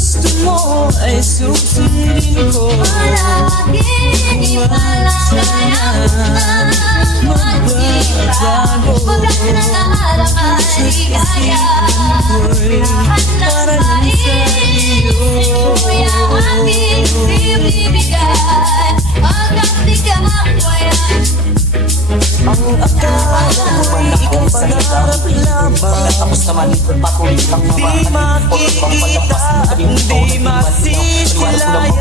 gusto mo ay susundin ko. Palagi ipalagay ang magbabago. Pagkat nangarap ay ligaya, lahat ng maiisip ko'y aking bibigay. Pagkat ikaw ay Ang akala ko'y ikaw pangarap lamang, Tapos naman ito patuloy ang di makikita at di masisilayan.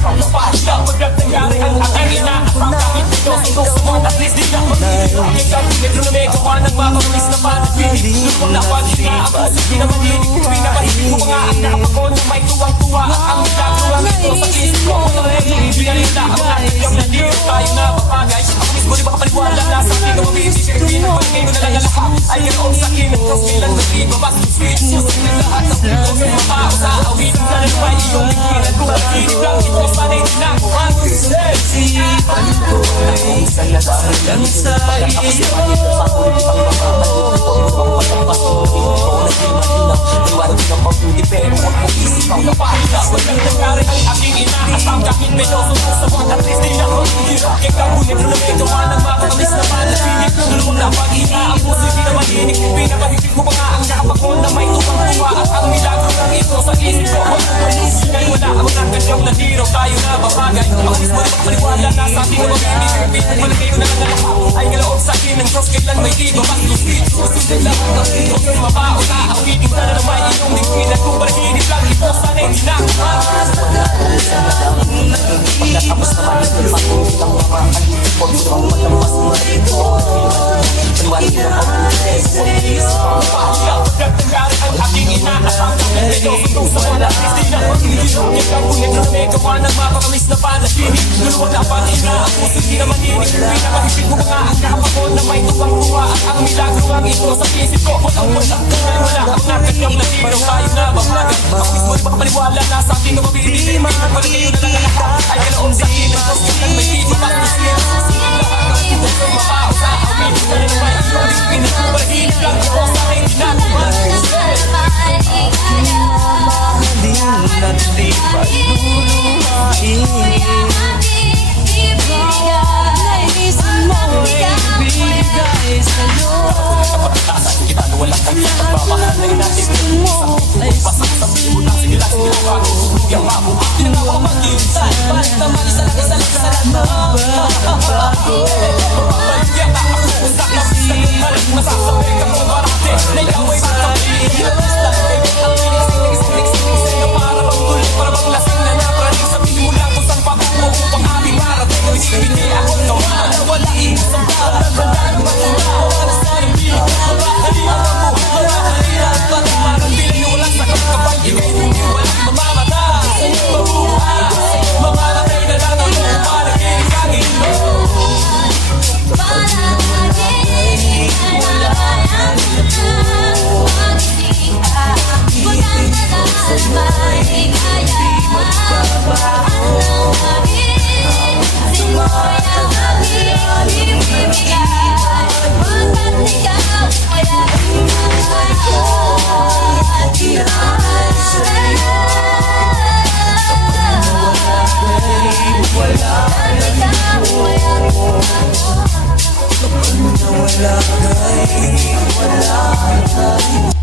Pagkat nangyari ang aking inaasang kahit ito ay gusto at least di ako nililungin ka. Medyo na may gawa ng mga kamulis na panaginip. Nung napagin na ako, hindi na maninig. Pinapahigit mo mga ang nakapako na may tuwang-tuwa. At ang milagro ang ito sa isip ko. Walang pag-ibig, pinalita ang natin na di tayo na papagay. Ako mismo di makapaliwala na sa aking kamamibig. Pinapalagay ko na lang lahat ay ganoon sa akin. Tapos bilang nag-ibabas ng sweet. Susunod ng lahat ng ito sa mga tao sa awit. Sana naman iyong likiran ko. Pag-ibig lang ito, sana'y tinakbuhan. Isipan ko'y hanggang sa iyo. Pero huwag mong isipaw na pahila. Huwag kang nangyari ang aking inaasang kahit medyo sumusabot. At least di na ako hirap. Ikaw ngunit na may gawa ng makakamis na panaginip. Tulong na pag-ina ang puso di na maninig. Pinapahigit mo pa nga ang nakapakon na may tuwang-tuwa. At ang milagro ng ito sa isip ko. Kaya wala ang nagkadyong na hero. Tayo na babagay. Ako mismo di makapaniwala na sa ating mamimibig. Pinapalagay ko na lang lahat ay galaon sa akin ng cross. Kailan may iba mas lusit. Susunod lang ang ito. Mabao na awitin sana na may iyong digpin. At kung panaginip lang ito sana'y tinakbuhan. Pagkatapos naman ito patuloy ang mga kalipin. Huwag mo ang malampas mo rito. Paliwanag ng pag-ibig. Pagkat nangyari ang aking inaasang kahit medyo sumusabot. At least di na ako hirap. Ikaw ngunit na may gawa ng makakamis na panaginip. Dulungan na pag-ina ang puso di na maninig. Pinapahigit mo mga ang nakapakon na may tuwang-tuwa. At ang milagro ang ito sa isip ko. Walang wala ang nagkadyong na hero. Tayo na babagay. Ako mismo di makapaniwala na sa ating kamabibig. Pinapalagay ko na lang lahat ay ganoon sa akin. Ang cross kailan may iba mas lusit. Susunod lahat ng ito sa mabao sa awit. Sana na may iyong digpin. At kung panaginip lang ito sana'y tinakbuhan. Mahalin at di paluluhain. Nais mo'y ibigay sa'yo. Kapag-atasan kita na walang kanya pagmamahal na natin. Pasang sa piling mo lang sige lang sige lang bago. Yung mamo, tinanong ako mag-iintay. Bakit naman isa-lang na Pagpaligyan na ako sa kapis na masasabi ka mo marate. Na ikaw ay makapili. Ang pinig-sinig-sinig-sinig sa'yo para bang tuloy, para bang lasing na napraning. Sabihin mo lang kung saan patungo upang aming marating. Binibigay ako naman na wala inisang para tandaan mo matanda. Wala sa sarili, mabakali ang mabuhay. Mabakali ang patamarang bilang walang sakap kapag ikay hindi walang mamamatay. Mabuhay, mamamatay na lang ang mga palagay kagin mo. Wala kay, wala kay.